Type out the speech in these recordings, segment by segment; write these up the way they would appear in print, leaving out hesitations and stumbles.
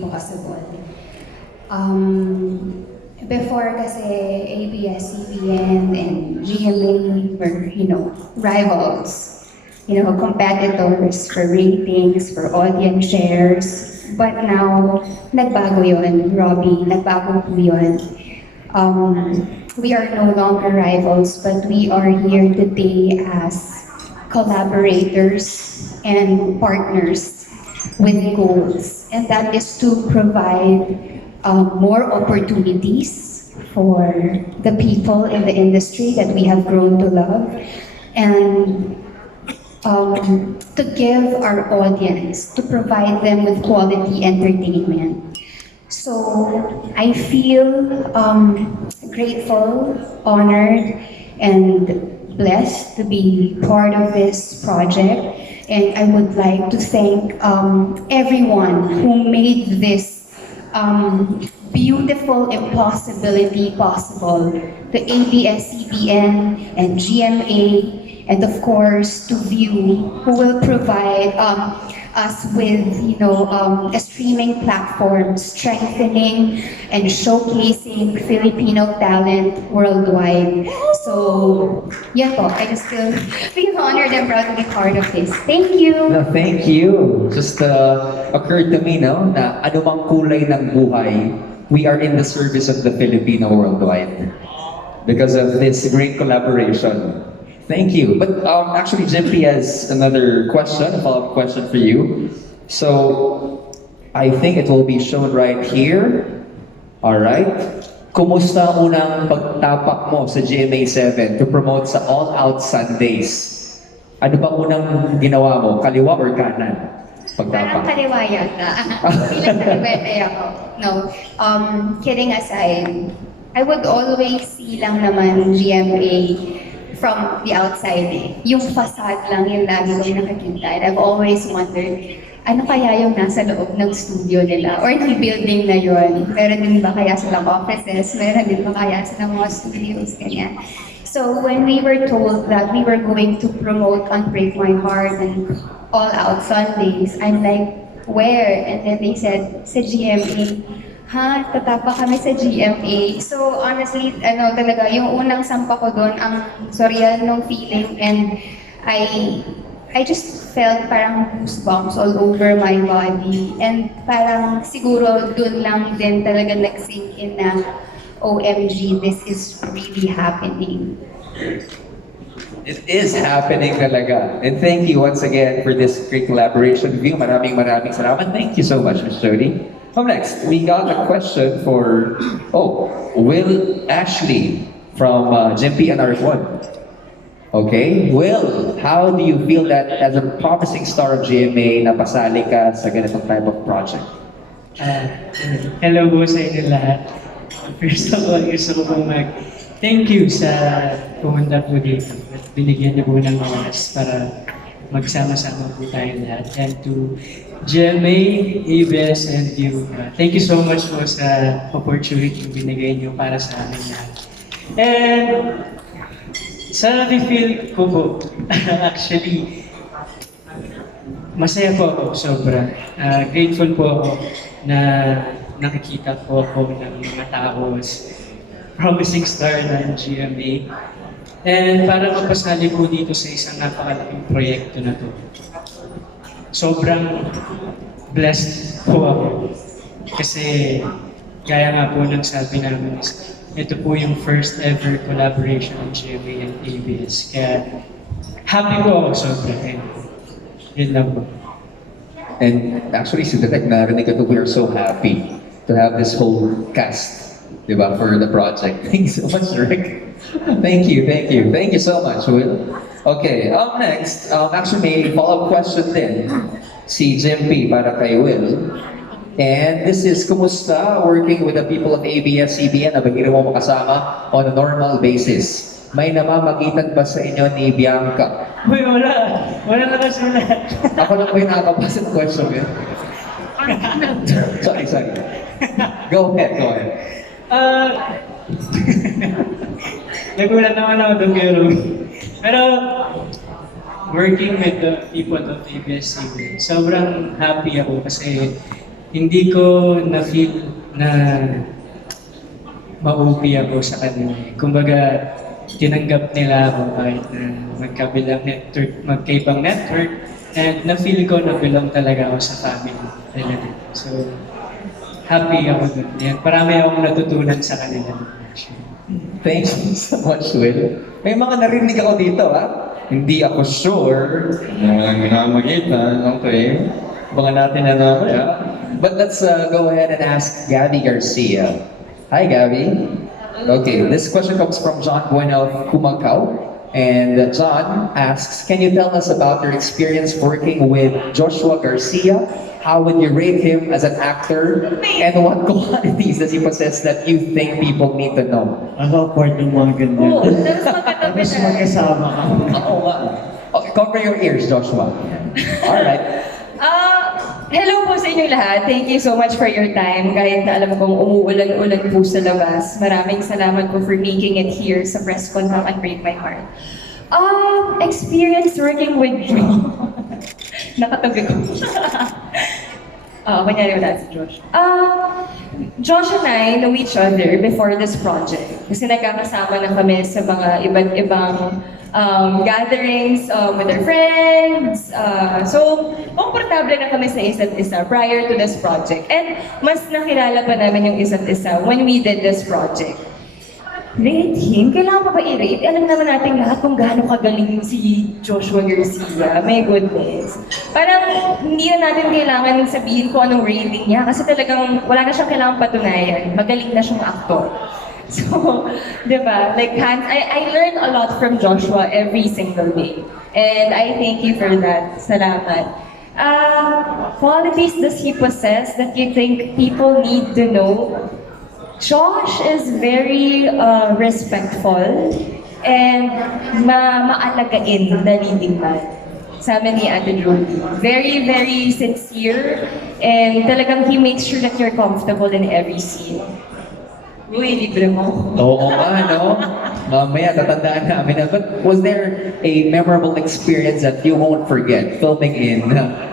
possible. Before kasi ABS-CBN and GMA were, rivals, competitors for ratings, for audience shares. But now, nagbago yun, Robbie, nagbago po yun. We are no longer rivals, but we are here today as collaborators and partners with goals, and that is to provide more opportunities for the people in the industry that we have grown to love, and to give our audience, to provide them with quality entertainment. So I feel grateful, honored, and blessed to be part of this project. And I would like to thank everyone who made this beautiful impossibility possible. The ABS-CBN and GMA, and of course to View, who will provide us with a streaming platform strengthening and showcasing Filipino talent worldwide. So, yeah po, I just feel honored and proud to be part of this. Thank you! No, thank you. Just occurred to me, no, na anumang kulay ng buhay, we are in the service of the Filipino worldwide because of this great collaboration. Thank you. But actually, Jimpy has another question, a follow-up question for you. So, I think it will be shown right here. All right. Kumusta ang unang pagtapak mo sa GMA 7 to promote sa All Out Sundays? Ano ba unang ginawa mo? Kaliwa or kanan? Parang kaliwa yata. Bilang kaliwete ako. No. Kidding aside, I would always see lang naman GMA from the outside eh. Yung facade lang yung lagi ko nakikita. And I've always wondered, ano kaya yung nasa loob ng studio nila or ng building na yun? Meron din ba kaya silang offices? Meron din ba kaya silang mga studios? Ganyan. So when we were told that we were going to promote Unbreak My Heart and All Out Sundays, I'm like, where? And then they said, sa GMA. Ha, tatapa kami sa GMA. So honestly, talaga, yung unang sampa ko doon, ang surreal nung feeling, and I just felt parang goosebumps all over my body. And parang siguro doon lang din talaga nag-sink in na, OMG, this is really happening. It is happening talaga. And thank you once again for this great collaboration with you. Maraming salamat. Thank you so much, Ms. Jodi. Up next, we got a question for, Will Ashley from Jimpy and R1. Okay, Will, how do you feel that as a promising star of GMA, napasali ka sa ganitong type of project? Hello po sa inyo lahat. First of all, gusto ko pong thank you sa pumunta po dito at binigyan niyo po ng oras para magsama-sama po tayo lahat. And to GMA, ABS, and you, thank you so much po sa opportunity binigay niyo para sa amin lahat. And sa feel ko po, actually, masaya po ako sobra. Grateful po ako na nakikita po ako ng mga tao promising star ng GMA. And para mapasali po dito sa isang napakalaking proyekto na to. Sobrang blessed po ako. Kasi gaya nga po ng sabi namin, ito po yung first ever collaboration ng GMA and ABS. Kaya happy po ako sobra. Yun lang po. And actually, si Detect, narinig ko to, we are so happy to have this whole cast, diba, for the project. Thank you so much, Rick. Thank you. Thank you so much, Will. Okay, up next, actually may follow-up question din, si Jimpy para kay Will. And this is, kumusta working with the people of ABS-CBN na bagay mo makasama on a normal basis? May namamagitan ba sa inyo ni Bianca? Uy, wala. Wala na kasi wala. Ako lang po yung nakakabasa ng question yun. Sorry. Go ahead. Nagulat naman ako doon kay Ruby. Pero, working with the people of ABS-CBN, sobrang happy ako kasi hindi ko na-feel na ma-OP ako sa kanila. Kumbaga, tinanggap nila ako kahit na magkabilang network, magkaibang network, and na-feel ko na belong talaga ako sa family. Talaga. So, happy ako dun. Yan, parami akong natutunan sa kanila. Thank you so much, Will. May mga narinig ako dito, ha? Hindi ako sure. Namagitan, okay. Abangan natin ano kaya. But let's go ahead and ask Gabby Garcia. Hi, Gabby. Okay, this question comes from John Bueno of Cumacao. And John asks, can you tell us about your experience working with Joshua Garcia? How would you rate him as an actor? And what qualities does he possess that you think people need to know? Ang awkward ng mga ganyan. Oo, tapos magkatabi Tapos na. magkasama ka. Oo nga. Okay, cover your ears, Joshua. Alright. Hello po sa inyong lahat. Thank you so much for your time. Kahit na alam kong umuulan-ulan po sa labas. Maraming salamat po for making it here sa press con and break my heart. Experience working with Josh. Nakatabi ko. Kunyari wala si Josh. Josh and I know each other before this project. Kasi nagkakasama na kami sa mga iba't ibang gatherings with our friends. So, komportable na kami sa isa't isa prior to this project. And mas nakilala pa namin yung isa't isa when we did this project. Rate him? Kailangan pa ba i-rate? Alam naman natin lahat kung gaano kagaling si Joshua Garcia. My goodness. Parang hindi na natin kailangan sabihin kung anong rating niya kasi talagang wala na siyang kailangan patunayan. Magaling na siyang aktor. So, di ba? Like, I learned a lot from Joshua every single day. And I thank you for that. Salamat. Qualities does he possess that you think people need to know? Josh is very respectful and maalagain na leading man. Sa amin ni Ate Jodi. Very, very sincere and talagang he makes sure that you're comfortable in every scene. Uy, libre mo. Oo nga, no? Mamaya, tatandaan namin na. But was there a memorable experience that you won't forget filming in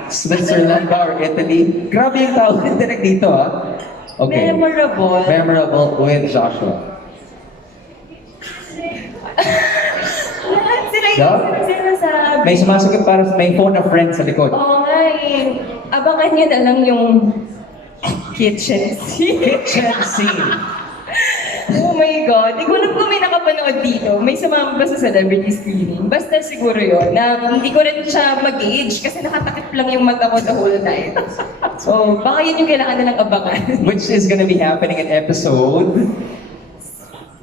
Switzerland ba or Italy? Grabe yung tao direct dito, ha? Okay. Memorable. Memorable with Joshua. Lahat sila Yeah? yung sinasabi. May sumasagot para may phone a friend sa likod. Oo nga eh. Abangan nyo na lang yung kitchen scene. Kitchen scene. Oh my God. Hindi ko alam kung may nakapanood dito. May sumama ba sa celebrity screening? Basta siguro yun. Na hindi ko rin siya mag-age kasi nakatakip lang yung mata ko the whole time. So, baka yun yung kailangan nilang abangan. Which is gonna be happening in episode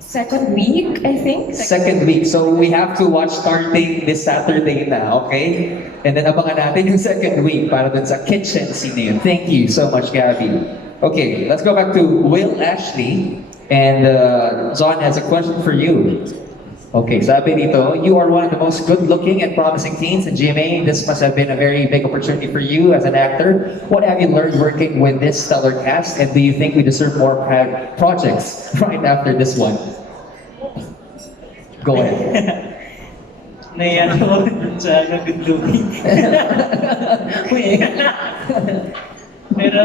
Second week, I think. second week. So we have to watch starting this Saturday na, okay? And then abangan natin yung second week para dun sa kitchen scene na yun. Thank you so much, Gabby. Okay, let's go back to Will Ashley. And John has a question for you. Okay, sabi dito, you are one of the most good-looking and promising teens in GMA. This must have been a very big opportunity for you as an actor. What have you learned working with this stellar cast? And do you think we deserve more projects right after this one? Go ahead. Naiyan ako dun sa good looking. Wait. Pero,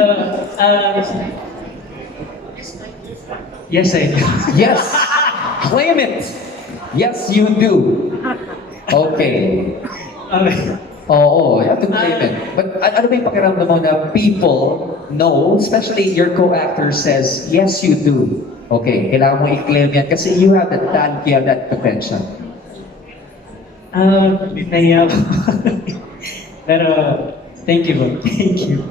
yes, I do. Yes! Claim it! Yes, you do. Okay. Okay. Oo, you have to claim it. But ano ba yung pakiramdam mo na people know, especially your co-actor says, yes, you do. Okay, kailangan mo i-claim yan kasi you have that talent, you have that potential. Naiya ako. Pero, thank you, Bob. Thank you.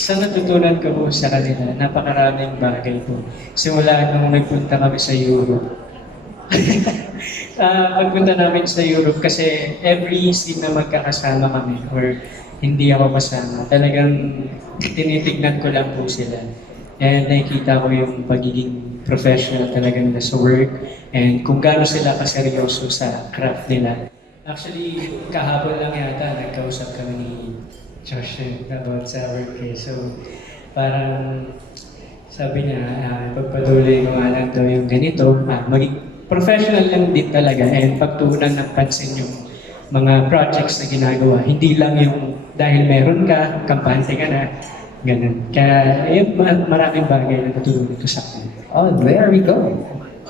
Sa natutunan ko po sa kanila, napakaraming bagay po. Simula nung nagpunta kami sa Europe. Pagpunta namin sa Europe kasi every scene na magkakasama kami or hindi ako kasama, talagang tinitignan ko lang po sila. And nakikita ko yung pagiging professional talaga nila sa work and kung gaano sila kaseryoso sa craft nila. Actually, kahapon lang yata nagkausap kami ni Josh about sa work eh. So, parang sabi niya, pagpatuloy mo nga lang daw yung ganito, maging professional lang din talaga and pagtuunan ng pansin yung mga projects na ginagawa. Hindi lang yung dahil meron ka, kampante ka na, ganun. Kaya maraming bagay na natulungan ito sa akin. Oh, there we go.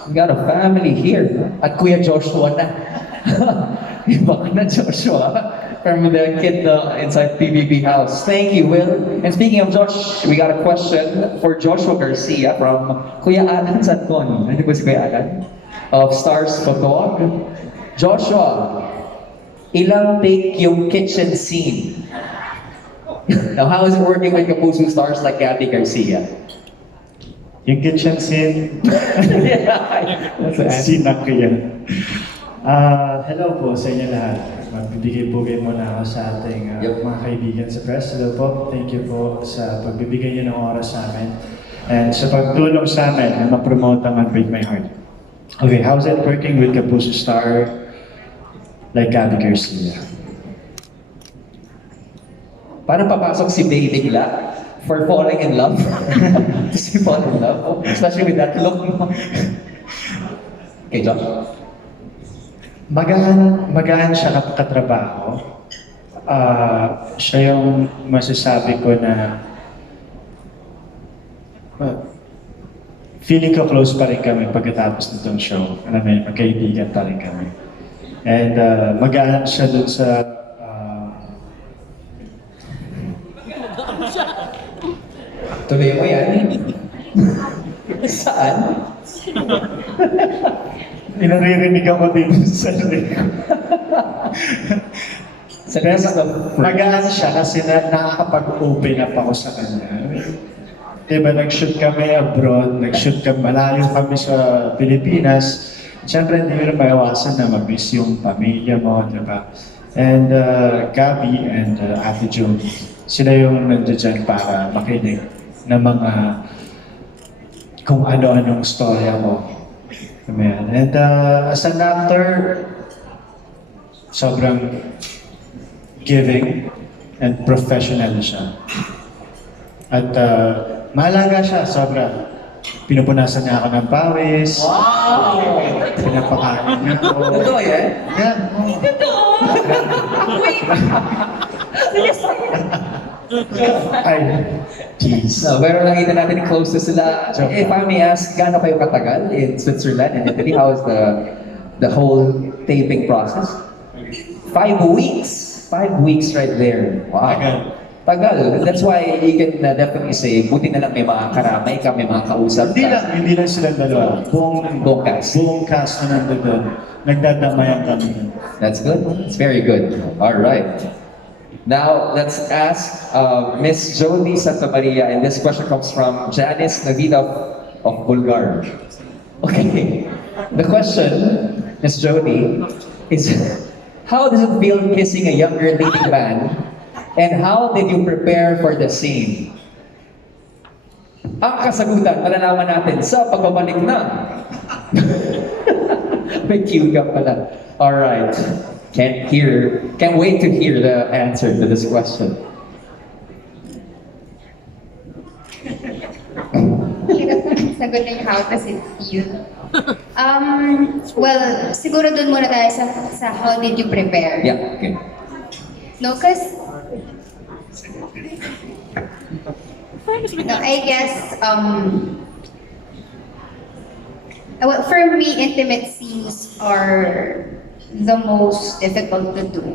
We got a family here. At Kuya Joshua na. Iba ka na, Joshua. From the kid inside PBB house. Thank you, Will. And speaking of Josh, we got a question for Joshua Garcia from Kuya Alan Sancon. Ano po si Kuya Alan? Of Stars Photog. Joshua, ilang take yung kitchen scene? Now, how is it working with Kapuso stars like Gabby Garcia? Yung kitchen scene, That's the answer. sinak ko yan. Hello po sa inyo lahat. Magbibigay-bugay muna ako sa ating mga kaibigan sa press. Hello po, thank you po sa pagbibigay niyo ng oras sa amin. And sa pagtulong sa amin na ma-promote ang Unbreak My Heart. Okay, how's it working with Kapuso star like Gabby Garcia? Parang papasok si Bay bigla for falling in love. Does he fall in love? Especially with that look mo. Okay, Josh. Magaan siya katrabaho. Siya yung masasabi ko na feeling ko close pa rin kami pagkatapos nitong show. Alam mo yun, magkaibigan pa rin kami. And magaan siya dun sa Tuloy mo yan. Saan? Inaririnig ako din sa sarili ko. Sa rest of Magaan siya kasi nakakapag-open up ako sa kanya. Diba, nag-shoot kami abroad, nag-shoot kami, malayo kami sa Pilipinas. Siyempre, hindi mo na maiwasan na mag-miss yung pamilya mo, diba? And Gabby and Ate Jodi, sila yung nandiyan para makinig ng mga kung ano-anong storya mo. Amen. And as an actor, sobrang giving and professional siya. At mahalaga siya, sobra. Pinupunasan niya ako ng pawis. Wow! Pinapakain niya ako. Totoo yan? Yeah. Ay, jeez. No, pero nakita natin close na sila. Joke. If I may ask, gaano kayo katagal in Switzerland and Italy? How is the whole taping process? 5 weeks. 5 weeks right there. Wow. Tagal. Tagal. That's why you can definitely say, buti na lang may mga karamay ka, may mga kausap ka. Hindi lang silang dalawa. Buong cast. Buong cast na nandun. Nagdadamayan kami. That's good. It's very good. All right. Now, let's ask Miss Jodi Santa Maria, and this question comes from Janice Navida of Bulgar. Okay. The question, Miss Jodi, is how does it feel kissing a younger leading man, and how did you prepare for the scene? Ang kasagutan, malalaman natin sa pagbabalik na. May cue ka pala. All right. Can't wait to hear the answer to this question. Hirap na sagutin how does it feel. Well, siguro dun muna tayo sa how did you prepare. Yeah, okay. No, cause no, I guess well, for me, intimate scenes are the most difficult to do.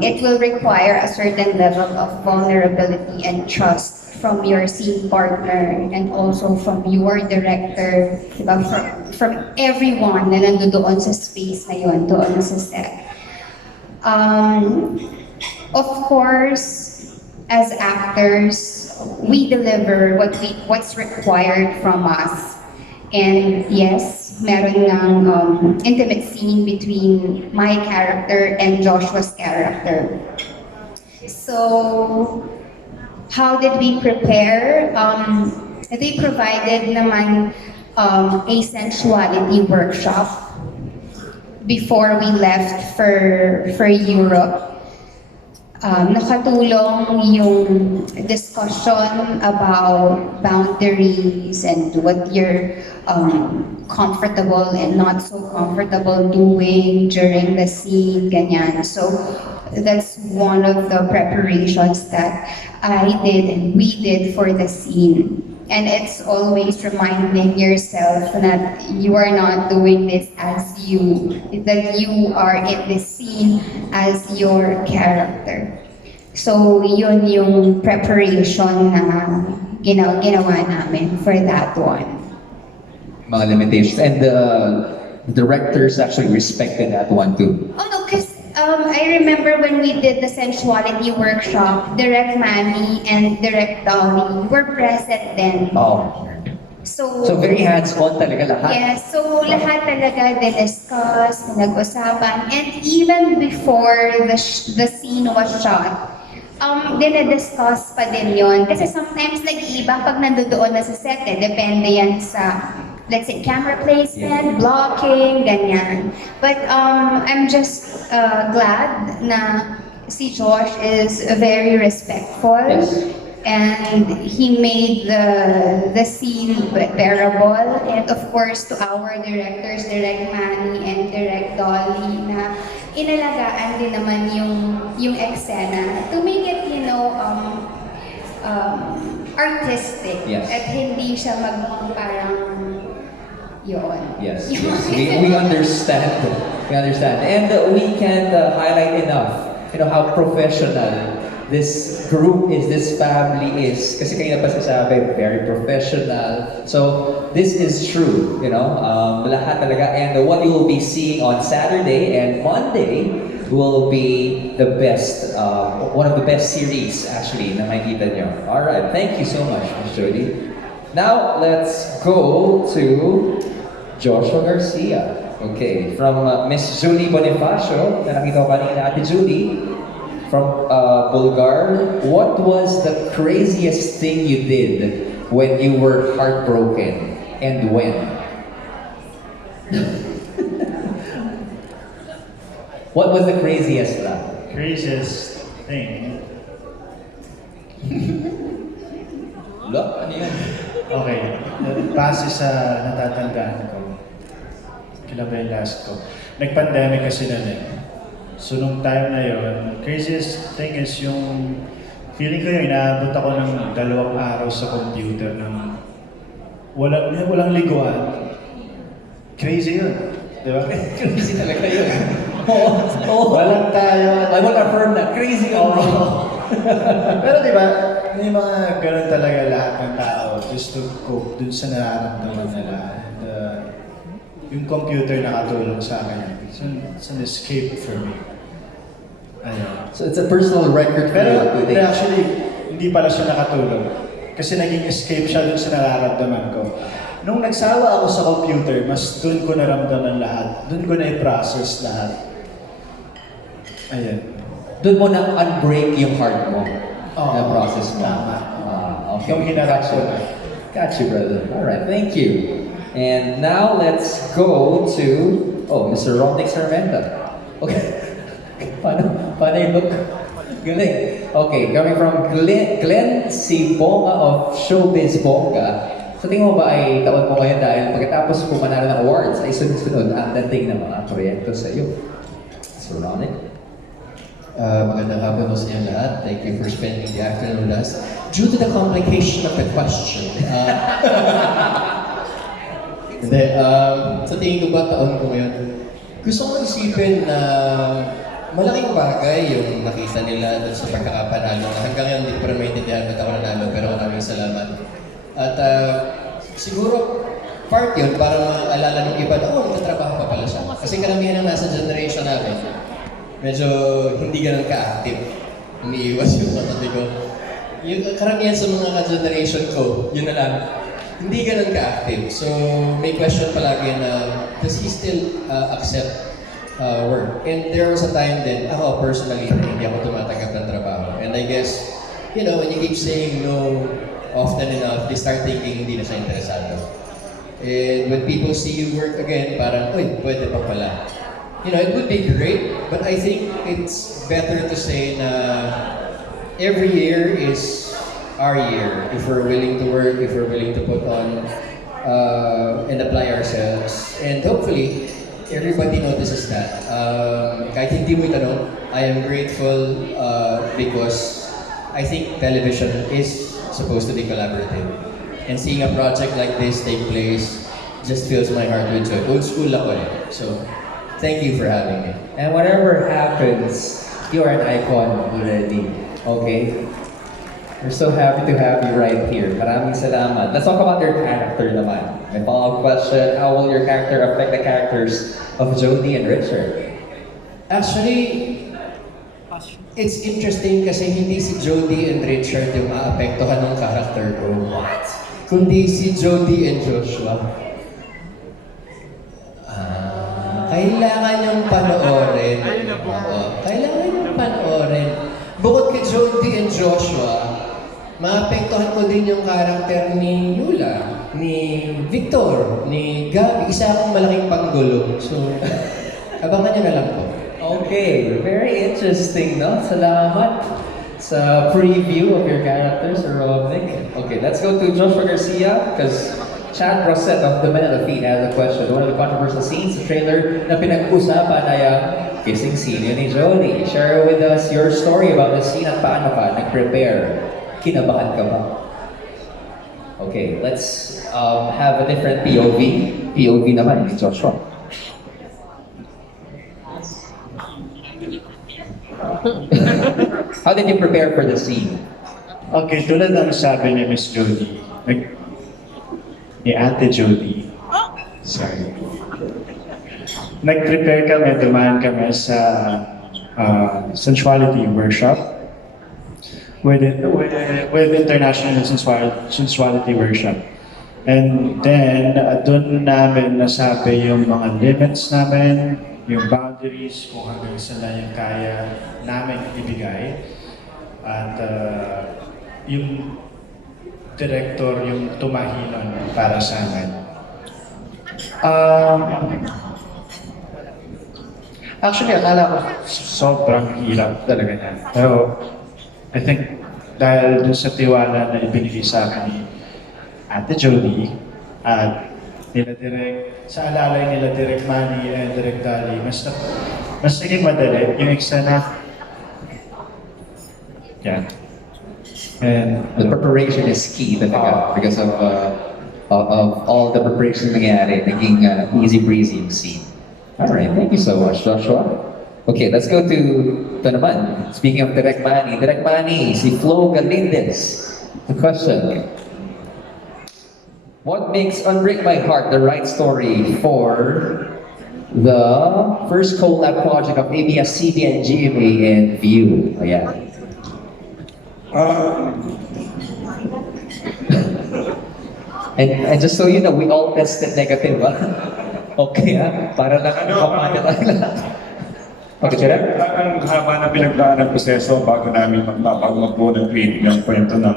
It will require a certain level of vulnerability and trust from your scene partner and also from your director, diba? From everyone na nandoon sa space na yun, doon sa set. Of course, as actors, we deliver what's required from us. And yes, meron ng intimate scene between my character and Joshua's character. So, how did we prepare? They provided naman a sensuality workshop before we left for Europe. nakatulong yung discussion about boundaries and what you're comfortable and not so comfortable doing during the scene, ganyan. So that's one of the preparations that I did and we did for the scene. And it's always reminding yourself that you are not doing this as you, that you are in this scene as your character. So yun yung preparation na ginawa namin for that one. Mga limitations. And the directors actually respected that one too. Oh no, because I remember when we did the sensuality workshop, Direct Manny and Direct Dolly were present then. Oh. So So very hands-on talaga lahat. yes, so lahat talaga discuss, nag-usapan, and even before the scene was shot, dinadiscuss pa din yon. Kasi sometimes nag-iiba pag nandoon na sa set, depende yan sa, let's say, camera placement, blocking, ganyan. But I'm just glad na si Josh is very respectful. Yes. And he made the scene bearable, and of course to our directors, Direct Manny and Direct Dolly, na inalagaan din naman yung eksena to make it, artistic. Yes. At hindi siya parang yun. Yes, yes. We understand. We understand. And we can't highlight enough, how professional this group is, this family is. Kasi kanina pa sasabi, very professional. So, this is true, lahat talaga. And what you will be seeing on Saturday and Monday will be the best, one of the best series actually na makikita nyo. Alright, thank you so much, Ms. Jodi. Now, let's go to Joshua Garcia. Okay, from Miss Julie Bonifacio, na nakita ko kanina, Ate Julie, from Bulgar. What was the craziest thing you did when you were heartbroken, and when? What was the craziest lang? Craziest thing. Look, ano yun? Okay, base sa natatandaan ko, kailan ba yung last ko? Nag-pandemic kasi na So nung time na yon, craziest thing is yung feeling ko yung inaabot ako ng 2 araw sa computer ng walang liguan. Crazy yun. Di ba? Crazy talaga yun. Oo. Walang tayo. I will affirm that. Crazy yun, bro. Pero di ba, may mga ganun talaga lahat ng tao just to cope dun sa nararamdaman nila. And, yung computer nakatulong sa akin. It's an escape for me. Ayun. So it's a personal record for Pero you today. actually, hindi pala siya nakatulong. Kasi naging escape siya dun sa nararamdaman ko. Nung nagsawa ako sa computer, mas dun ko naramdaman lahat. Dun ko na-process lahat. Ayun. Doon mo na unbreak yung heart mo. Oo. Na process mo. Tama. Okay. Yung hinarap ko na. Got you, brother. Alright, thank you. And now let's go to, Mr. Romnick Sarmenta. Okay. Paano yung look? Galing. Okay, coming from Glenn C. Bonga of Showbiz Bonga. Sa tingin mo ba ay taon mo ngayon dahil pagkatapos po manalo ng awards ay sunod-sunod ang dating ng mga proyekto sa iyo? Mr. Romnick? Magandang hapon po sa inyo lahat. Thank you for spending the afternoon with us. Due to the complication of the question, hindi, sa tingin ko ba taon ko ngayon, gusto ko isipin na malaking bagay yung nakita nila doon sa pagkakapanalo. Hanggang ngayon, hindi ko pa rin maintindihan ba't ako nanalo, pero maraming salamat. At siguro, part yun, para maalala ng iba na, nagtatrabaho pa pala siya. Kasi karamihan ng nasa generation namin, medyo hindi ganun ka-active. Umiiwas yung katabi ko. Yung karamihan sa mga ka-generation ko, yun na lang, hindi ganun ka-active. So, may question palagi na, does he still accept work? And there was a time din, ako personally, na hindi ako tumatanggap ng trabaho. And I guess, when you keep saying no often enough, they start thinking hindi na siya interesado. And when people see you work again, parang, uy, pwede pa pala. you know, it would be great, but I think it's better to say na every year is our year if we're willing to work, if we're willing to put on and apply ourselves. And hopefully, everybody notices that. Kahit hindi mo itanong, I am grateful because I think television is supposed to be collaborative. And seeing a project like this take place just fills my heart with joy. Old school ako eh. So, thank you for having me. And whatever happens, you are an icon already. Okay? We're so happy to have you right here. Maraming salamat. Let's talk about your character naman. My follow-up question, how will your character affect the characters of Jodi and Richard? Actually, it's interesting kasi hindi si Jodi and Richard yung maapektuhan ng character ko. What? Kundi si Jodi and Joshua. Kailangan yung panoorin. Oo, kailangan yung panoorin. Bukod kay Jodi and Joshua, maapektuhan ko din yung karakter ni Yula, ni Victor, ni Gabi. Isa akong malaking panggulo. So, abangan nyo na lang po. Okay, very interesting, no? Salamat sa preview of your characters, Romic. Okay, let's go to Joshua Garcia, because Chad Rosette of The Men of the Feet has a question. One of the controversial scenes sa trailer na pinag-usapan ay ang kissing scene ni Jodi. Share with us your story about the scene at paano ka nag-prepare. Kinabahan ka ba? Okay, let's have a different POV. POV naman ni Joshua. How did you prepare for the scene? Okay, tulad ng sabi ni Miss Jodi, ni Ate Jodi, sorry. Nag-prepare kami, dumaan kami sa sensuality workshop with international sensuality workshop. And then, doon namin nasabi yung mga limits namin, yung boundaries, kung hanggang saan na yung kaya namin ibigay. At yung director, yung tumahilan para sa amin. Actually, akala ko sobrang hirap talaga yan. Pero, I think, dahil dun sa tiwala na ibinigay sa akin ni Ate Jodi at nila Direk, sa alalay nila Direk Manny and Direk Dali, mas naging madali yung eksena. Yeah. And The preparation is key talaga because of all the preparation nangyari, naging easy breezy yung scene. Alright, thank you so much, Joshua. Okay, let's go to ito naman. Speaking of Direk Manny, si Flo Galindez. The question, what makes Unbreak My Heart the right story for the first collab project of ABS-CBN, GMA, and View? Ayan. And just so you know, we all tested negative, okay, para lang kapanya lang. Okay, Jere? Ang haba na pinagdaan ng proseso bago namin magbuo ng creating ng kwento ng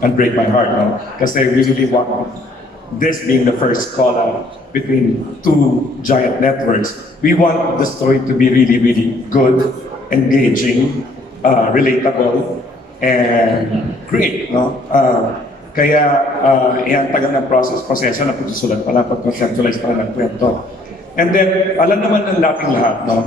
Unbreak My Heart, no? Kasi we really want this being the first collab between two giant networks. We want the story to be really, really good, engaging, relatable, and great, no? Kaya yan tagal ng proseso na pagsusulat pa lang, pag-conceptualize pa lang ng kwento. And then, alam naman ng lating lahat, no?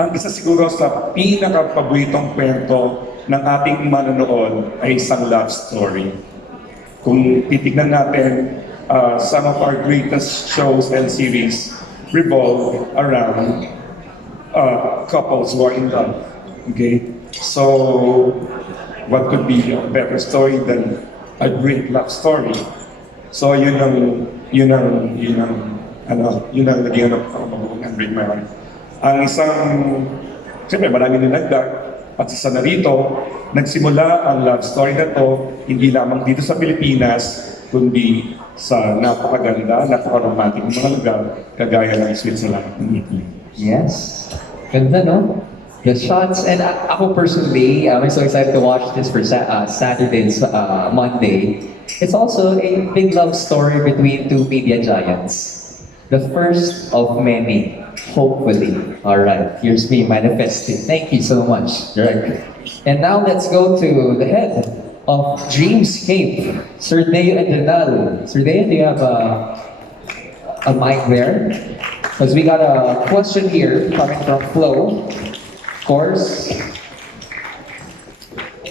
Ang isa siguro sa pinaka-paboritong kwento ng ating manonood ay isang love story. Kung titignan natin, some of our greatest shows and series revolve around couples who are in love. Okay? So, what could be a better story than a great love story? So, yun ang naging Unbreak My Heart. Ang isang, siyempre marami ninagdag, at isa na rito, nagsimula ang love story na to, hindi lamang dito sa Pilipinas, kundi sa napakaganda, napaka-romantic mga lugar, kagaya ng Switzerland and Italy. Yes. Ganda, no? The shots, and ako personally, I'm so excited to watch this for Saturday and Monday. It's also a big love story between two media giants. The first of many, hopefully. All right, here's me manifesting. Thank you so much, Director. And now let's go to the head of Dreamscape, Sir Deo and Donal. Sir Deo, do you have a mic there? Because we got a question here coming from Flo. Of course.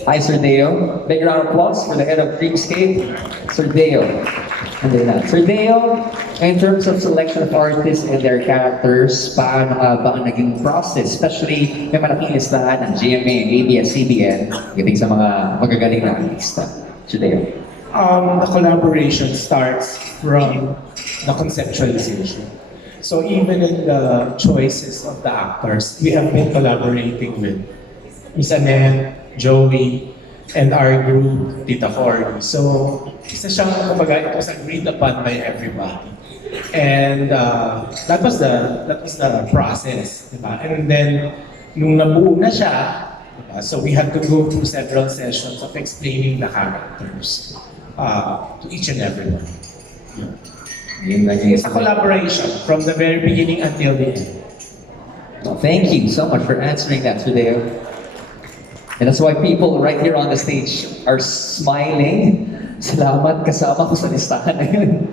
Hi, Sir Deo. Big round of applause for the head of Dreamscape, Sir Deo. Sir Deo, in terms of selection of artists and their characters, paano ba ang naging process? Especially, may malaking listahan ng GMA, ABS-CBN, galing sa mga magagaling na artista. Sir Deo. The collaboration starts from the conceptualization. So even in the choices of the actors, we have been collaborating with Miss Annette, Jodi, and our group, Tita Cordy. So, isa siyang, kumbaga, it was agreed upon by everybody. And that was the process, diba? And then, nung nabuo na siya, diba? So we had to go through several sessions of explaining the characters to each and every one. It's a collaboration from the very beginning until the end. Well, thank you so much for answering that, Sir Deo. And that's why people right here on the stage are smiling. Salamat, kasama ko sa listahan na yun.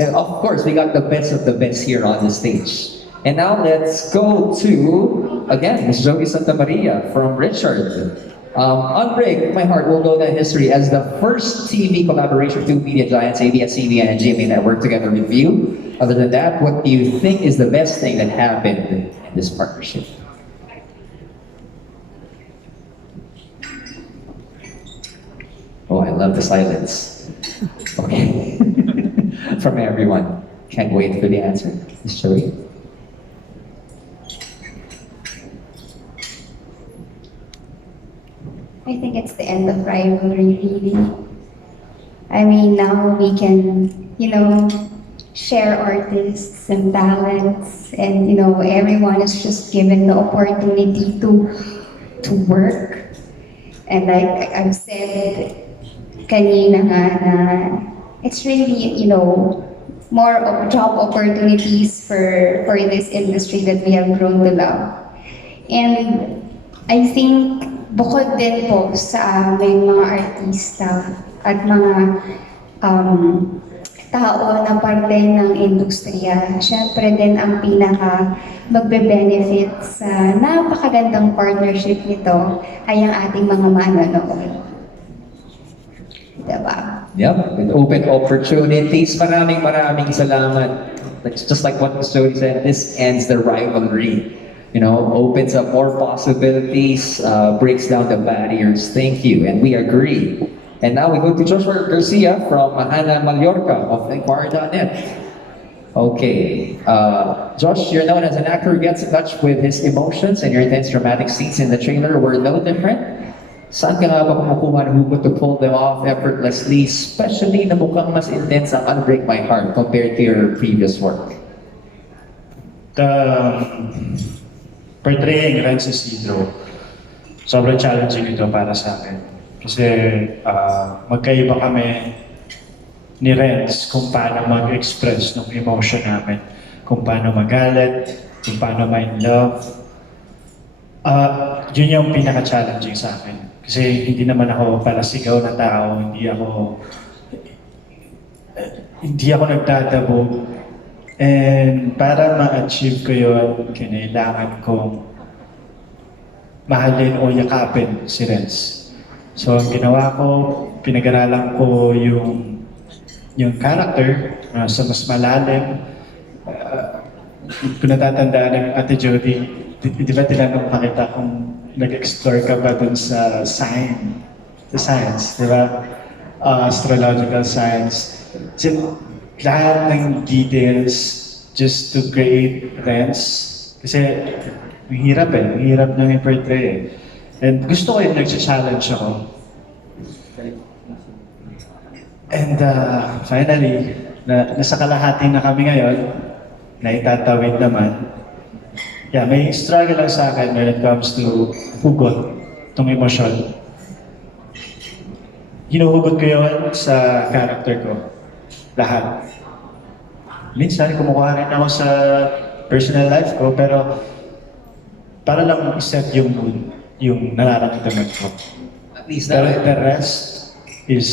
And of course, we got the best of the best here on the stage. And now let's go to, again, Ms. Jodi Santa Maria from Richard. Unbreak My Heart will go down history as the first TV collaboration with two media giants, ABS-CBN and GMA that worked together with you. Other than that, what do you think is the best thing that happened in this partnership? Oh, I love the silence. Okay. From everyone. Can't wait for the answer. Ms. Jodi. I think it's the end of rivalry, really. I mean, now we can, share artists and talents, and everyone is just given the opportunity to work. And like I've said kanina nga na it's really, more of job opportunities for this industry that we have grown to love. And I think bukod din po sa aming mga artista at mga tao na parte ng industriya, syempre din ang pinaka magbe-benefit sa napakagandang partnership nito ay ang ating mga manonood. Diba? Yep, with open opportunities. Maraming salamat. Just like what Ms. Jodi said, this ends the rivalry. Opens up more possibilities, breaks down the barriers. Thank you, and we agree. And now we go to Joshua Garcia from Hannah Mallorca of Inquirer.net. Okay, Josh, you're known as an actor who gets in touch with his emotions, and your intense dramatic scenes in the trailer were no different. Saan ka nga ba kumukuha ng hugot to pull them off effortlessly, especially na mukhang mas intense ang Unbreak My Heart compared to your previous work? Portraying Renz Isidro, sobrang challenging ito para sa akin. Kasi magkaiba kami ni Renz kung paano mag-express ng emotion namin, kung paano magalit, kung paano ma-in love. Yun yung pinaka-challenging sa akin. Kasi hindi naman ako palasigaw na tao, hindi ako nagdadabog. And para ma-achieve ko yun, kailangan kong mahalin o yakapin si Renz. So ang ginawa ko, pinag-aralan ko yung character sa mas malalim. Kung natatandaan ng Ate Jodi, di ba tinanong pa kita kung nag-explore ka ba dun sa science, di ba? Astrological science. So, lahat ng details just to create Renz. Kasi ang hirap nang i-portray eh. And gusto ko yung nag-challenge ako. And finally, nasa kalahati na kami ngayon, na itatawid naman. Yeah, may struggle lang sa akin when it comes to hugot, itong emosyon. Hinuhugot ko yun sa character ko. Lahat. minsan kumukuha rin ako sa personal life ko, pero para lang set yung mood, yung nararamdaman ko. At least Pero that, the rest is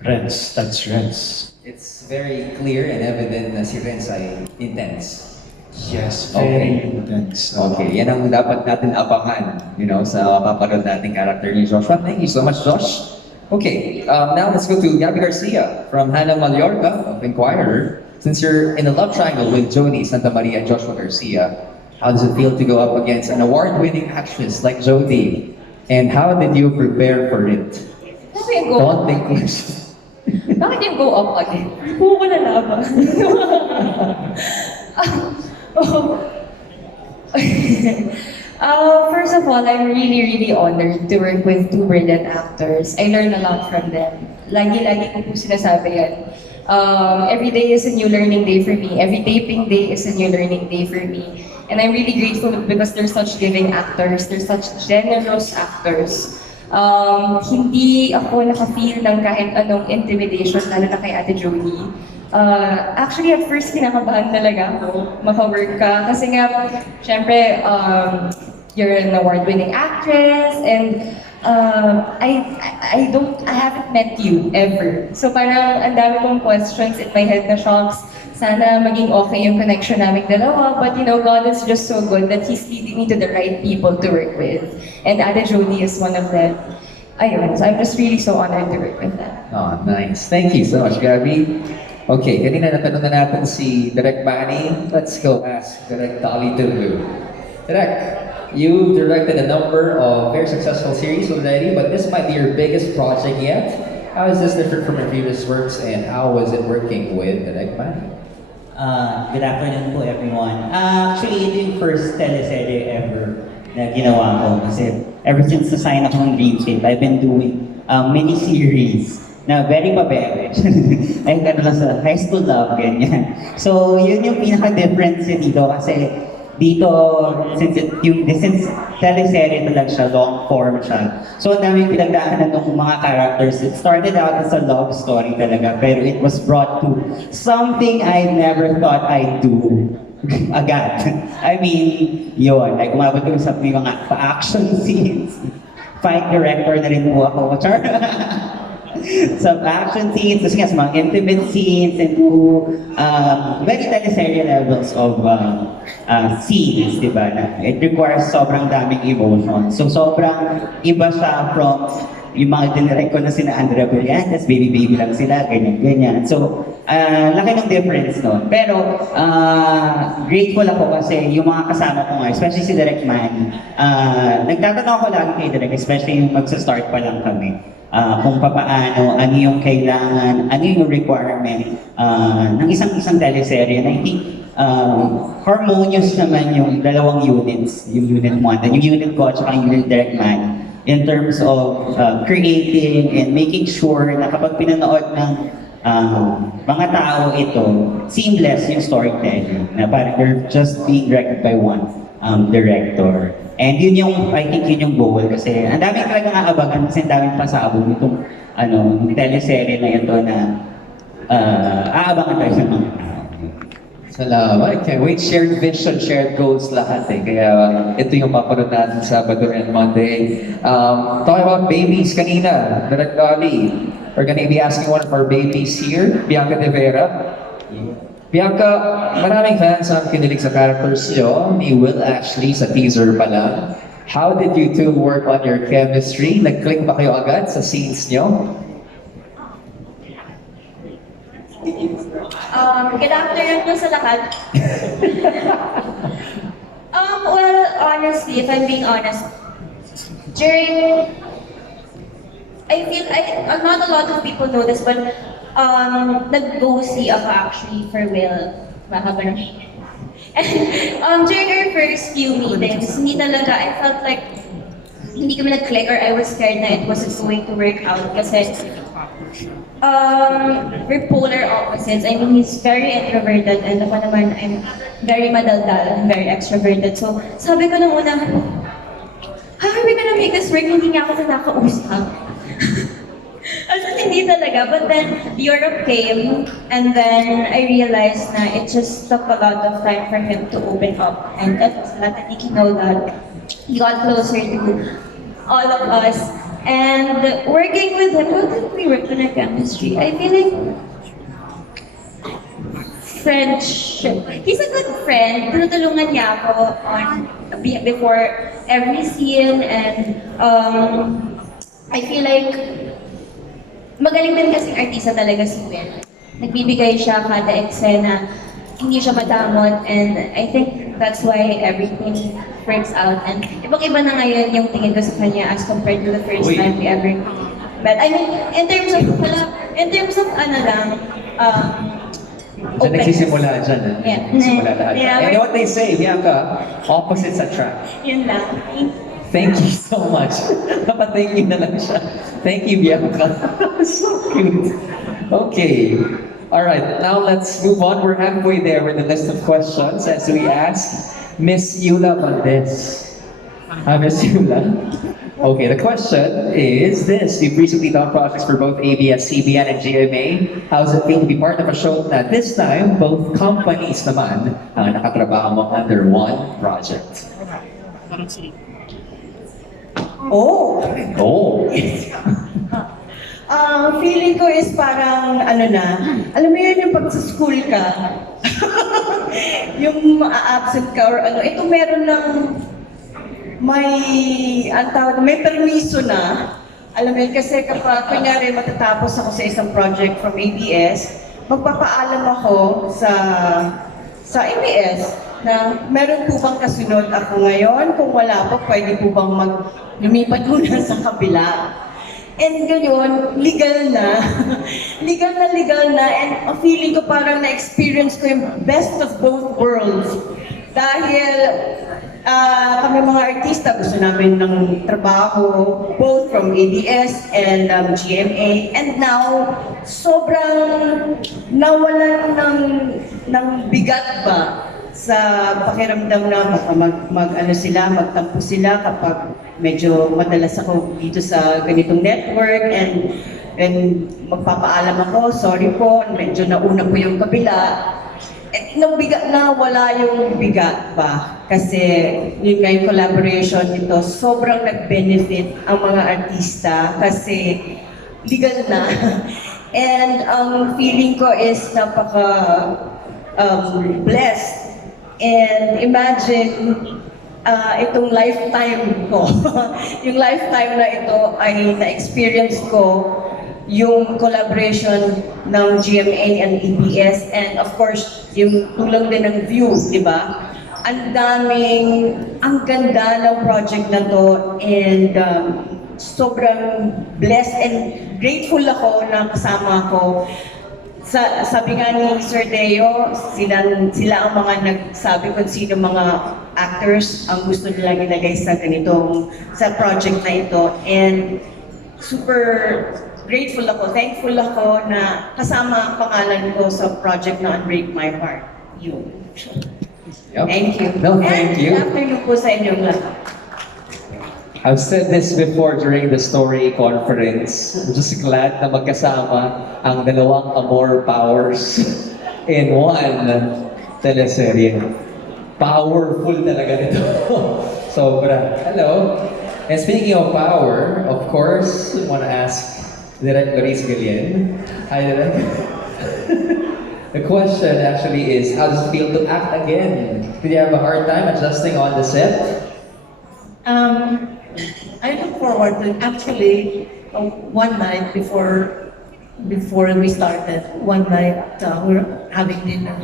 Renz. That's Renz. it's very clear and evident na si Renz ay intense. Yes, Okay. very intense. Okay, yan ang dapat natin abangan, sa mapapanood nating character ni Joshua. Thank you so much, Josh. Okay, now let's go to Gabby Garcia from Hannah Mallorca of Inquirer. Since you're in a love triangle with Jodi Santa Maria and Joshua Garcia, how does it feel to go up against an award-winning actress like Jodi? And how did you prepare for it? Ano yung go Don't up think again? Bakit yung go up again? Buo ko na laban. First of all, I'm really, really honored to work with two brilliant actors. I learn a lot from them. Lagi-lagi ko po sinasabi yan. Every day is a new learning day for me. Every taping day is a new learning day for me. And I'm really grateful because they're such giving actors. They're such generous actors. Hindi ako naka-feel ng kahit anong intimidation, lalo na kay Ate Jodi. Actually, at first, kinakabahan talaga ako maka-work ka. Kasi nga, syempre, you're an award-winning actress, and I haven't met you ever. So parang ang dami kong questions in my head na shocks. Sana maging okay yung connection namin dalawa. But God is just so good that He's leading me to the right people to work with. And Ate Jodi is one of them. Ayun, so I'm just really so honored to work with them. Oh, nice. Thank you so much, Gabby. Okay, kanina natanong na natin si Direk Manny. Let's go ask Direk Dolly Tulu. Direk, you've directed a number of very successful series already, but this might be your biggest project yet. How is this different from your previous works, and how was it working with Direk Manny? Good afternoon po everyone. Actually, ito yung first teleserye ever na ginawa ko. Kasi ever since na-sign ako ng Dreamscape, I've been doing mini-series na very pabebe. Like ano lang sa high school love, ganyan. So, yun yung pinaka-difference dito kasi dito, since teleserye talaga siya, long form siya. So, ang daming pinagdaanan ng mga characters. It started out as a love story talaga, pero it was brought to something I never thought I'd do agad. I mean, yun, like umabot ko sa mga pa-action scenes. Fight director na rin po ako. Char! Some action scenes, kasi nga sa mga intimate scenes, and very teleserye levels of scenes, di ba? It requires sobrang daming emotion. So sobrang iba siya from yung mga dinirect ko na sina Andrea Brillantes, baby lang sila, ganyan. So, laki ng difference nun. Pero, grateful ako kasi yung mga kasama ko nga, especially si Direk Manny, nagtatanong ako lagi kay Direk, especially yung magsa-start pa lang kami. Kung papaano, ano yung kailangan, ano yung requirement ng isang teleserye. And I think harmonious naman yung dalawang units, yung unit 1 and yung unit ko at saka yung unit Direk Manny, in terms of creating and making sure na kapag pinanood ng mga tao ito, seamless yung storytelling, na parang you're just being directed by one director. And yun yung, I think yun yung goal kasi ang daming talagang aabangan kasi ang daming pasabog itong teleserye na ito na aabangan tayo sa mga tao. Salamat. Can't wait. Shared vision, shared goals lahat eh. Kaya ito yung papanood natin Sabado and Monday. Talking about babies kanina, Direk Dolly, we're gonna be asking one of our babies here, Bianca De Vera. Bianca, maraming fans ang kinilig sa characters nyo, ni Will actually sa teaser pa lang. How did you two work on your chemistry? Nag-click ba kayo agad sa scenes nyo? Good afternoon po sa lahat. Well, honestly, if I'm being honest, not a lot of people know this, but nag-go-see ako actually for Will. Mahaba na. And during our first few meetings, hindi talaga, I felt like hindi kami nag-click or I was scared na it wasn't going to work out kasi we're polar opposites. I mean, he's very introverted and ako naman, I'm very madaldal and very extroverted. So, sabi ko nung una, how are we gonna make this work? Hindi niya ako nakausap. As in, hindi talaga. But then, Europe came, and then I realized na it just took a lot of time for him to open up. And that was let Nikki know that he got closer to all of us. And working with him, how did we work on our chemistry? I feel like friendship. He's a good friend. Tinutulungan niya ako on before every scene, and I feel like magaling din kasing artista talaga si Will. Nagbibigay siya kada eksena, hindi siya matamot, and I think that's why everything works out. And ibang-iba na ngayon yung tingin ko sa kanya as compared to the first time we ever met. I mean, in terms of ano lang, So, nagsisimula dyan, ha? Yeah. Nagsisimula lahat. Yeah. And you know what they say, Bianca, opposites attract. Yun lang. Thank you so much. Thank you na lang siya. Thank you, Bianca. So cute. Okay. All right, now let's move on. We're halfway there with the list of questions as we ask Miss Yula Valdez. Miss Yula. Okay, the question is this. You've recently done projects for both Abs-Cbn and GMA. How does it feel to be part of a show that this time, both companies naman ang nakatrabaho mo under one project? Oh! Oh! Feeling ko is parang, ano na, alam mo yun yung pag sa school ka, yung ma-absent ka or ano, ito meron ng may permiso na. Alam mo yun, kasi kapag kunyari matatapos ako sa isang project from ABS, magpapaalam ako sa ABS na meron po bang kasunod ako ngayon? Kung wala po, pwede po bang lumipat muna sa kabila? And ganyan, legal na. legal na. And feeling ko parang na-experience ko yung best of both worlds. Dahil kami mga artista, gusto namin ng trabaho, both from ABS and GMA. And now, sobrang nawalan ng bigat ba sa pakiramdam na magtampo sila kapag medyo madalas ako dito sa ganitong network, and magpapaalam ako, sorry po, medyo nauna po yung kabila. Na wala yung bigat pa. Kasi yun nga yung collaboration nito, sobrang nag-benefit ang mga artista kasi legal na. And ang feeling ko is blessed. And imagine, itong lifetime ko, yung lifetime na ito ay na-experience ko yung collaboration ng GMA and ABS, and of course, yung tulong din ng view, di ba? Ang ganda ng project na to, and sobrang blessed and grateful ako na kasama ko. Sabi nga ni Sir Deo, sila ang mga nagsabi kung sino mga actors ang gusto nilang ilagay sa project na ito, and super grateful ako, thankful ako na kasama ang pangalan ko sa project na Unbreak My Heart. Yun. Yep. Thank you. No, thank you. And afternoon po sa inyong lahat. I've said this before during the story conference. I'm just glad na magkasama ang dalawang amor powers in one teleserye. Powerful talaga nito. Sobra. Hello. And speaking of power, of course, I want to ask Direct Clarice Gallien. Hi, Direct. The question actually is, how does it feel to act again? Did you have a hard time adjusting on the set? I look forward to actually one night before we started. One night we were having dinner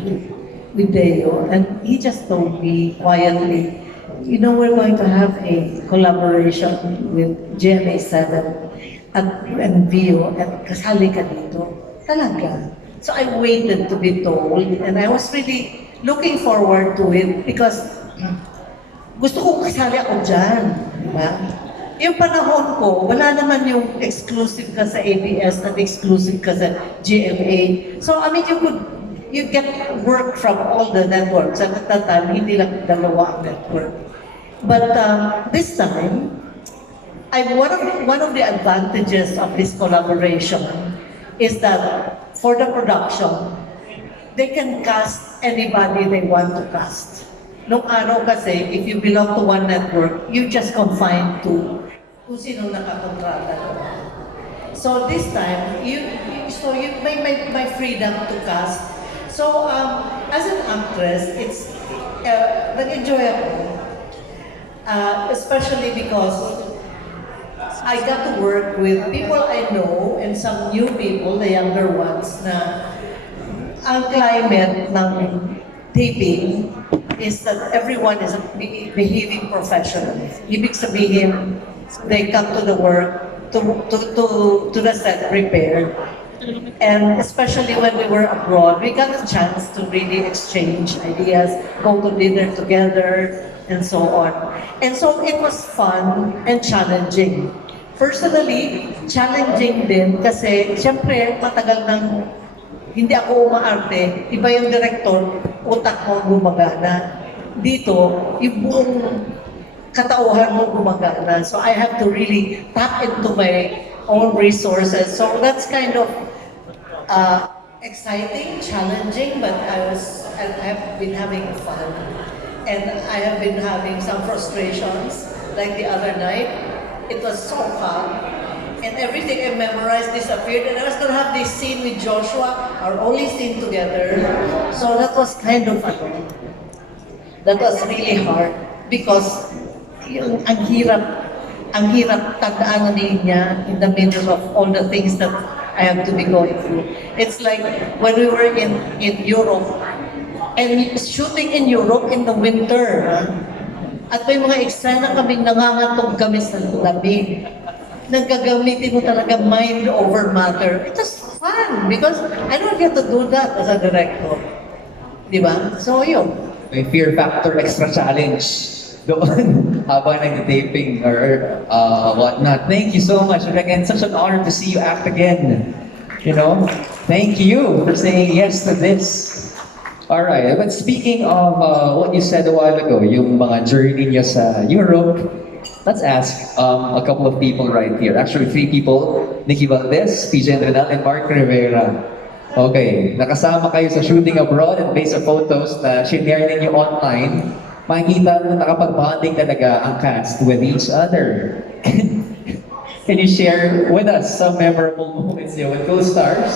with Deo, and he just told me quietly, you know, we're going to have a collaboration with GMA7 and Vio, and kasali ka dito. Talaga. So I waited to be told, and I was really looking forward to it because gusto ko kasali ako dyan. Diba? Yung panahon ko, wala naman yung exclusive ka sa ABS at exclusive ka sa GMA. So I mean, you get work from all the networks. At that time, hindi lang dalawa ang network. But this time, one of the advantages of this collaboration is that for the production, they can cast anybody they want to cast. Nung araw kasi, if you belong to one network, you just confined to kung sino nakakontrata. So this time, you may freedom to cast. So as an actress, it's nag-enjoy ako, especially because I got to work with people I know and some new people, the younger ones, na ang climate ng taping is that everyone is behaving professionally. Ibig sabihin, they come to the work, to the set prepared. And especially when we were abroad, we got a chance to really exchange ideas, go to dinner together, and so on. And so it was fun and challenging. Personally, challenging din kasi siyempre matagal nang hindi ako umaarte, iba yung director, utak mo gumagana. Dito, yung buong katauhan mo gumagana. So I have to really tap into my own resources. So that's kind of exciting, challenging, but I have been having fun. And I have been having some frustrations, like the other night. It was so hot, and everything I memorized disappeared, and I was going to have this scene with Joshua, our only scene together. So that was kind of, that was really hard, because ang hirap tandaan niya in the middle of all the things that I have to be going through. It's like when we were in Europe, and shooting in Europe in the winter, at may mga eksena kaming nangangatog kami sa labi. Nagkagamitin mo talaga mind over matter. It was fun because I don't get to do that as a director. Di ba? So yun. May fear factor extra challenge doon habang nag-taping or whatnot. Thank you so much. And again, such an honor to see you act again. You know, thank you for saying yes to this. Alright, but speaking of what you said a while ago, yung mga journey niyo sa Europe, let's ask a couple of people right here. Actually, 3 people. Nikki Valdez, PJ Andrenal, and Mark Rivera. Okay, nakasama kayo sa shooting abroad and based on photos na share ninyo online, makikita na nakapag-bonding talaga ang cast with each other. Can you share with us some memorable moments with co-stars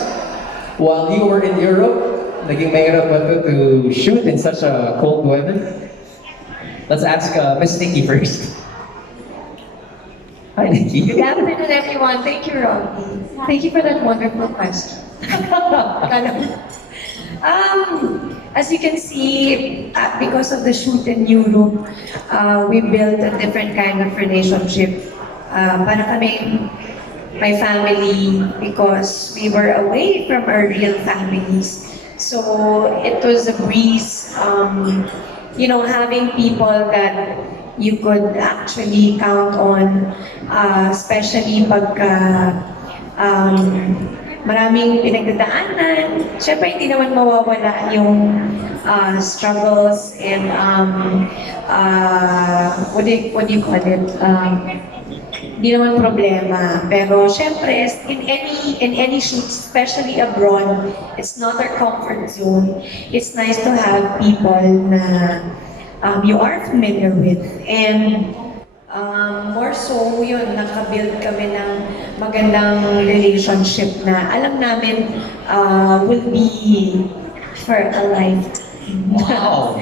while you were in Europe? Naging mahirap ba to shoot in such a cold weather? Let's ask Miss Nikki first. Hi, Nikki. Good afternoon, everyone. Thank you, Robbie. Thank you for that wonderful question. As you can see, because of the shoot in Europe, we built a different kind of relationship. Para kami, my family, because we were away from our real families. So it was a breeze, having people that you could actually count on, especially pagka maraming pinagdadaanan. Siyempre, hindi naman mawawala yung struggles and what do you call it? Hindi naman problema. Pero syempre, in any shoot, especially abroad, it's not our comfort zone. It's nice to have people na you are familiar with. And more so, yun, nakabuild kami ng magandang relationship na alam namin will be for a lifetime. Wow!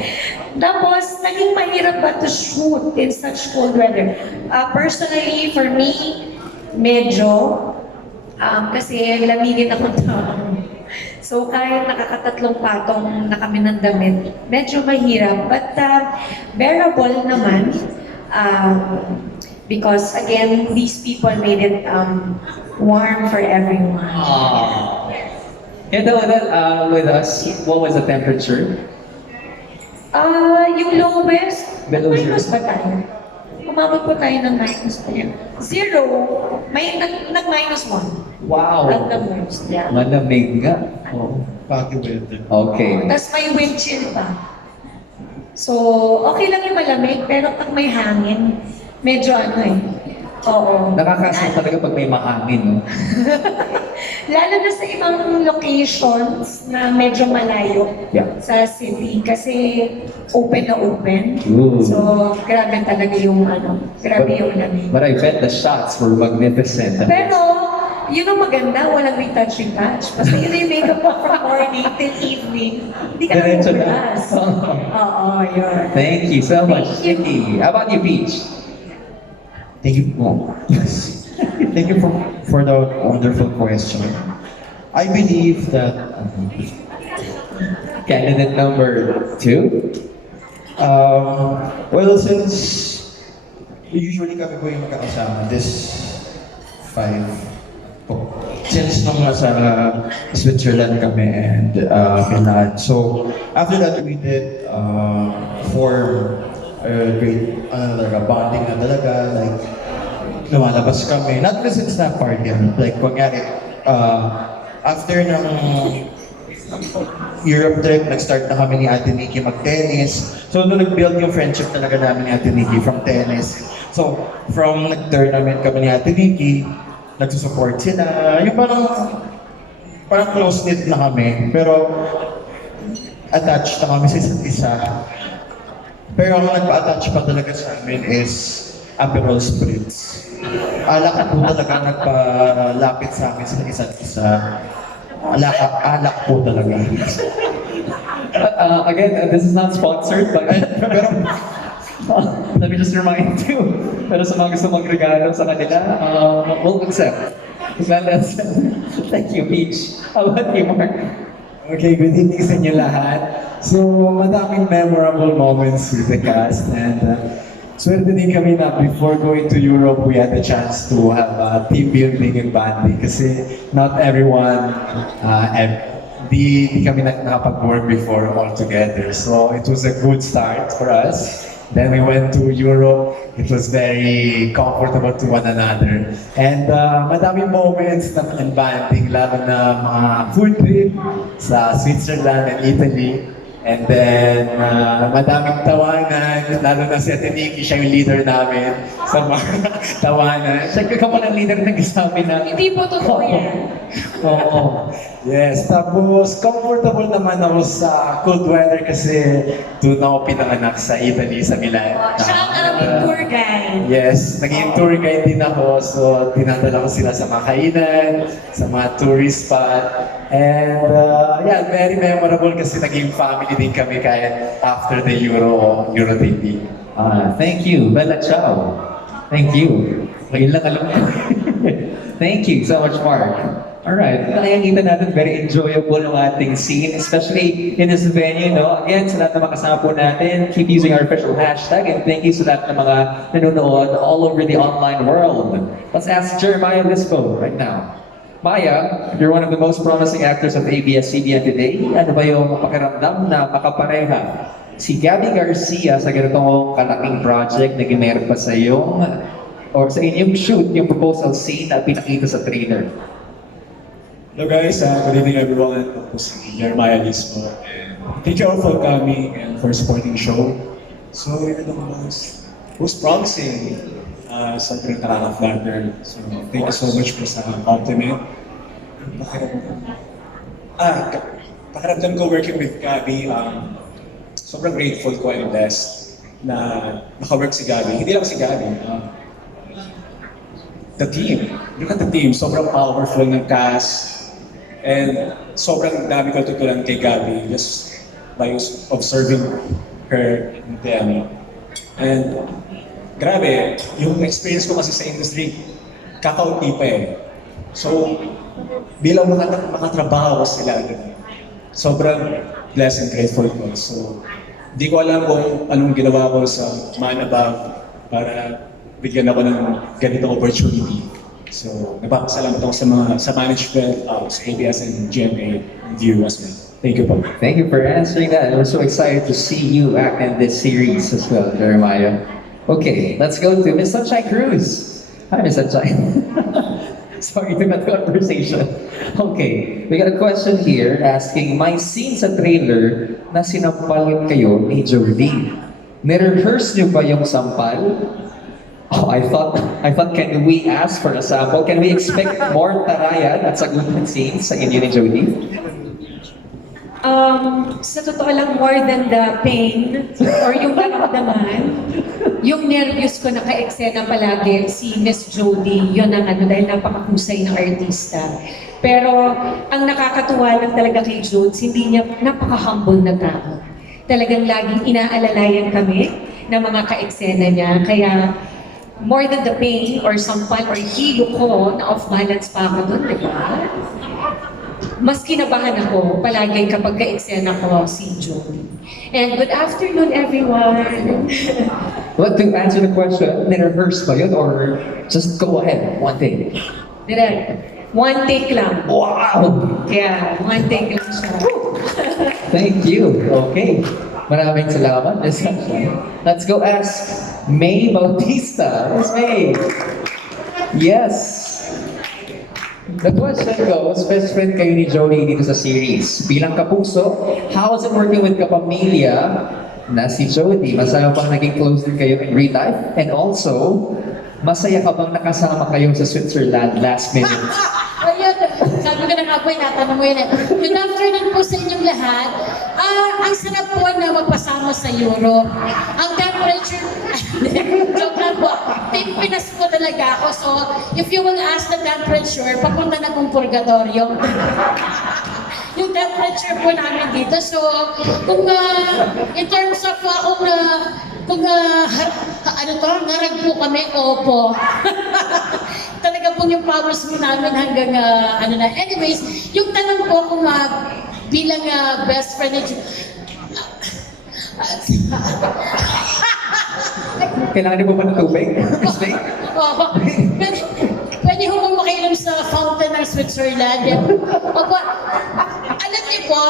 Tapos, naging mahirap ba to shoot in such cold weather? Personally, for me, medyo, kasi lamigin ako tao. So, kahit nakakatatlong patong na kami ng damit, medyo mahirap. But, bearable naman. Because, again, these people made it warm for everyone. Can you tell that with us, what was the temperature? Yung lowest, Below minus ba tayo? Umabot po tayo ng minus 0. Nag-minus 1. Wow! At the most, yeah. Malamig nga. Oh. Okay. Tapos may wind chill pa. So, okay lang yung malamig, pero pag may hangin, medyo Oo. Nakakasama talaga pag may mahangin, no? Lalo na sa ibang locations na medyo malayo Yeah. sa city kasi open na open. Ooh. So, grabe talaga yung grabe yung lamig. But I bet the shots were magnificent. Pero, yun ang maganda, walang retouch-retouch. Basta yun yung makeup mo from morning till evening. Hindi ka na Diretso na. bubulas. Oo, yun. Thank you so much, Thank Nikki. How about you, Peach? Thank you po. Thank you for the wonderful question. I believe that Candidate number 2? well, since usually kami po yung magkakasama, this 5 po. Since nung nasa Switzerland kami and Milan. So, after that, we did form a great bonding na talaga. Like, lumalabas kami. Not just in snap party. Like, kunyari, after ng Europe trip, nag-start na kami ni Ate Nikki mag-tennis. So, nung nag-build yung friendship talaga namin ni Ate Nikki from tennis. So, from nag-tournament kami ni Ate Nikki, nagsusupport sila. Yung parang close-knit na kami. Pero, attached na kami sa isa't isa. Pero ang nagpa-attach pa talaga sa amin is Aperol Spritz. Alak po talaga nagpalapit sa amin sa isa't isa. Alak po talaga. Again, this is not sponsored, but let me just remind you. Pero sa mga gusto magregalo sa kanila, we'll accept. Thank you, Peach. How about you, Mark? Okay, good evening sa inyo lahat. So, madaming memorable moments with the cast and swerte din kami na before going to Europe, we had the chance to have team building and bonding kasi not everyone, di kami nakapag-work before all together. So, it was a good start for us. Then we went to Europe. It was very comfortable to one another. And madaming moments na bonding, lalo na mga food trip sa Switzerland and Italy. And then, madaming tawanan, lalo na si Ate Nikki, siya yung leader namin sa mga tawanan. Siya ka mo ng leader ng isabi namin. Hindi po totoo yan. Oo. Yes, tapos comfortable naman ako sa cold weather kasi doon ako pinanganak sa Italy, sa Milan. Siya ang aming tour guide. Yes, naging tour guide din ako. So, dinadala ko sila sa mga kainan, sa mga tourist spot. And yeah, very memorable kasi naging family din kami kahit after the Euro TV. Thank you. Bella ciao. Thank you. Ngayon lang alam ko. Thank you so much, Mark. Alright, nakikita natin very enjoyable ang ating scene, especially in this venue, no? Again, sa lahat ng mga kasama po natin, keep using our official hashtag and thank you sa lahat ng mga nanonood all over the online world. Let's ask Jeremiah Lisco right now. Maya, you're one of the most promising actors of ABS-CBN today. Ano ba yung pakiramdam na makapareha si Gabby Garcia sa ganitong kalaking project na gimeron pa sa iyong or sa inyong shoot, yung proposal scene na pinakita sa trailer? Hello guys, good evening everyone. Ako po si Jeremiah Lismo. Thank you all for coming and for supporting the show. So, yun ang most promising sa nakaka-flatter. So, thank you so much po sa compliment. Pakiramdam ko working with Gabby, sobrang grateful ko and blessed na naka-work si Gabby. Hindi lang si Gabby. The team. Look at the team. Sobrang powerful ng cast. And sobrang dami ko tutulan kay Gabby just by observing her and them. And grabe, yung experience ko kasi sa industry, kakaunti pa eh. So, bilang makatrabaho ko sila, sobrang blessed and grateful ko. So, di ko alam kung anong ginawa ko sa man above para bigyan ako ng ganitong opportunity. So, nagpapasalamat ako sa management, sa ABS and GMA and View as well. Thank you po. Thank you for answering that. And we're so excited to see you act in this series as well, Jeremiah. Okay, let's go to Miss Sunshine Cruz. Hi, Miss Sunshine. Sorry to that conversation. Okay, we got a question here asking, may scene sa trailer na sinampal kayo ni Jodi. Nirehearse niyo ba yung sampal? Oh, I thought, can we ask for a sample? Can we expect more tarayan at sagutan scenes sa inyo ni Jodi? Sa totoo lang, more than the pain or yung naramdaman, yung nervyos ko naka-eksena palagi si Miss Jodi, yun ang dahil napakahusay ng artista. Pero ang nakakatuwa lang talaga kay Jodes, hindi niya, napaka-humble na tao. Talagang laging inaalalayan kami ng mga ka-eksena niya. Kaya more than the pain or sampal or hilo ko, na off-balance pa ako doon, di ba? Mas kinabahan ako palagi kapag ka-eksena ko si Jodi. And good afternoon, everyone! Well, to answer the question, nirehearse ba yun or just go ahead, one take? Direct. One take lang. Wow! Yeah, one take lang siya. Thank you. Okay. Maraming salamat. Let's go ask May Bautista. Miss May. Yes. The question goes, best friend kayo ni Jodi dito sa series. Bilang kapuso, how is it working with kapamilya na si Jodi? Masaya bang naging close din kayo in real life? And also, masaya ka bang nakasama kayo sa Switzerland last minute? Ayun, sabi ko na nga po, natanong mo yun eh. Good afternoon po sa inyong lahat. Ang sarap po na magpasama sa Europe. Ang temperature, joke lang po, Pinas po talaga ako. So, if you will ask the temperature, papunta na pong purgatorio. Yung temperature po namin dito. So, kung in terms of kung ngarag po kami, opo. Talaga po yung powers mo namin hanggang Anyways, yung tanong po kung bilang best friend ni Kailangan niyo ba ng tubig? Miss May? Pwede ho bang makainom sa fountain ng Switzerland? Opo, alam niyo po,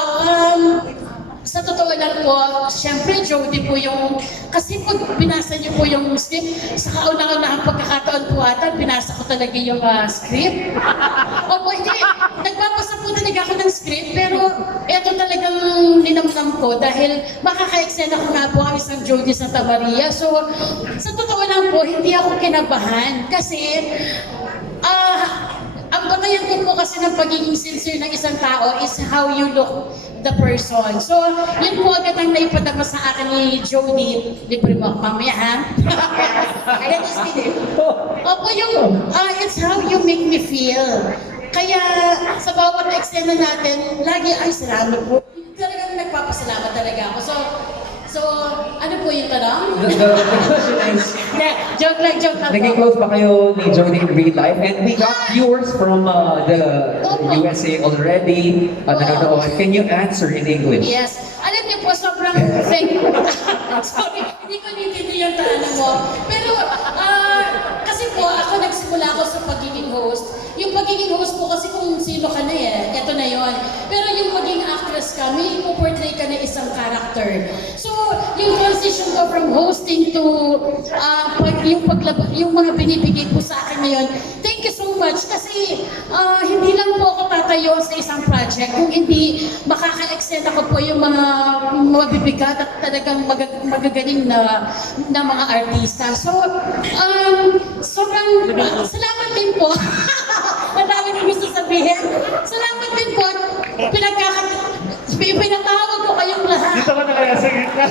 sa totoo lang po, syempre Jodi po yung, kasi po binasa niyo po yung script, sa kauna-unahang pagkakataon po ata, binasa ko talaga yung script. Opo, hindi, nagbabasa po talaga ako ng script, pero ito talagang ninamnam ko dahil makaka-eksena ko nga po ang isang Jodi Santa Maria. So, sa totoo lang po, hindi ako kinabahan kasi, ang batayan ko po kasi ng pagiging sincere ng isang tao is how you look the person. So, yun po agad ang naipadama sa akin ni Jodi. Libre mo ako mamaya, ha? Ayan, is kidding. Opo, yung, it's how you make me feel. Kaya, sa bawat eksena natin, lagi, ay, salamat po. Talagang nagpapasalamat talaga ako. So, ano po yung tanong? The question is, joke lang naging po. close ba kayo ni Jodi in real life? And we got viewers from the USA already. Nanonood. Can you answer in English? Yes. Alam niyo po, sobrang fake. Sorry, hindi ko nintindi yung tanong mo. Pero, kasi po, ako nagsimula ako sa pagiging host. Yung pagiging host po kasi kung sino ka na eto na yon. Pero yung maging actress ka, may ipoportray ka na isang character. So, yung transition ko from hosting to yung mga binibigay po sa akin ngayon, thank you so much kasi hindi lang po ako tatayo sa isang project kung hindi makaka-eksena ko po yung mga mabibigat at talagang magagaling na mga artista. So, sobrang salamat din po. Ang dami ko gusto sabihin. Salamat din po. Pinatawag ko kayong lahat. Dito ka na kaya sa gitna.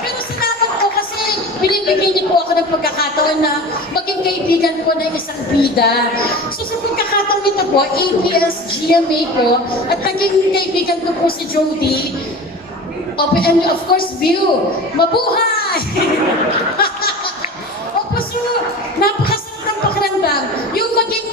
Pero salamat po kasi binibigyan niyo po ako ng pagkakataon na maging kaibigan po ng isang bida. So sa pagkakataon ito po, ABS-GMA po, at naging kaibigan ko po si Jodi. And of course, View. Mabuhay! Opo, so, napakasarap ng pakiramdam. Yung maging,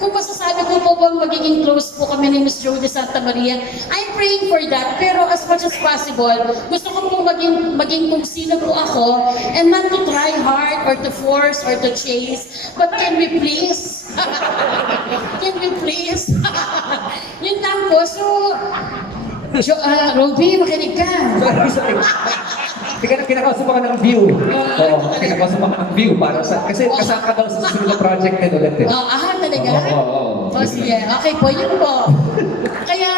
kung masasabi ko po bang magiging close po kami ni Miss Jodi Santa Maria, I'm praying for that. Pero as much as possible, gusto ko po maging kung sino po ako, and not to try hard or to force or to chase. But can we please? Can we please? Yun lang po. So, Roby, makinig ka. Kinakausap ako ng View. Oo, kinakausap ako ng View para kasi kasama ka daw sa susunod na project nito ulit eh. Talaga? Oo. Sige, okay po, yun po. Kaya,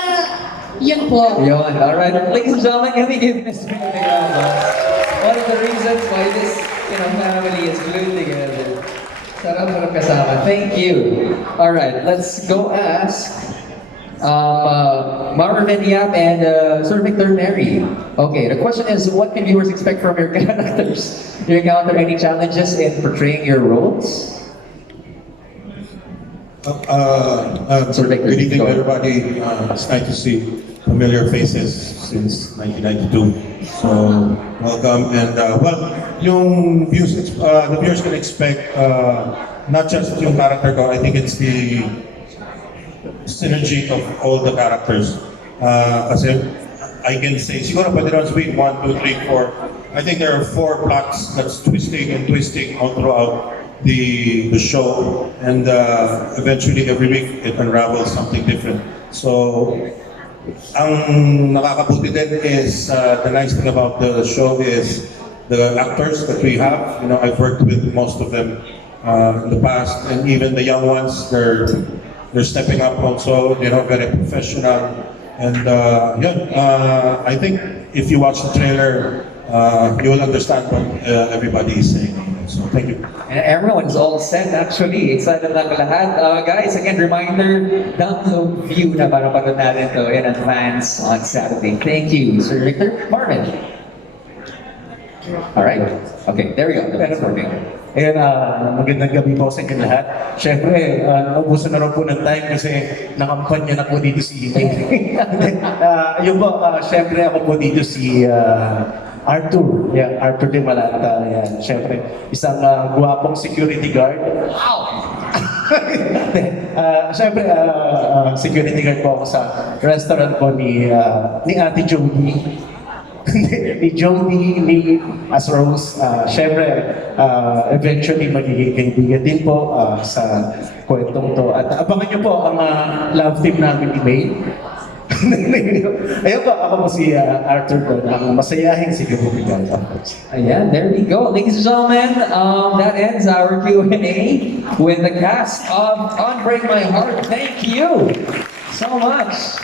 yun po. Yun, alright. Ladies and gentlemen, can we give Miss May a round of applause? One of the reasons why this ng family is glued together. Sarap kasama. Thank you. All right, let's go ask Marvin Yap and Sir Victor Mary. Okay, the question is, what can viewers expect from your characters? Do you encounter any challenges in portraying your roles? Good evening, everybody. It's nice to see familiar faces since 1992. So, welcome. And, yung views, the viewers can expect not just yung character ko, I think it's the synergy of all the characters. Kasi I can say, siguro pwede naman sabihin, 1, 2, 3, 4. I think there are 4 plots that's twisting and twisting all throughout the show, and eventually every week it unravels something different. So, ang nakakabuti din is the nice thing about the show is the actors that we have. You know, I've worked with most of them in the past, and even the young ones, they're stepping up also. You know, very professional, and I think if you watch the trailer, you will understand what everybody is saying. So, thank you. And everyone's all set actually. Excited lang lahat. Guys, again, reminder, download view na para panood natin to in advance on Saturday. Thank you, Sir Victor. Marvin. Alright. Okay, there we go. That's working. Ayun, magandang gabi po sa inyo lahat. Siyempre, naubusan na rin po ng time kasi nakampanya na po dito si yun po, siyempre ako po dito si Arthur. Yeah, Arthur de Malata. Yan. Siyempre, isang guwapong security guard. Wow! Siyempre, security guard po ako sa restaurant po ni Ate Jodi. Ni Jodi, ni as Rose. Siyempre, eventually magiging kaibigan din po sa kwentong to. At abangan niyo po ang love team namin ni May. Ayun po, ako po si Arthur po, ang masayahing security guard. Ayan, there we go. Ladies and gentlemen, that ends our Q&A with the cast of On Break My Heart. Thank you so much.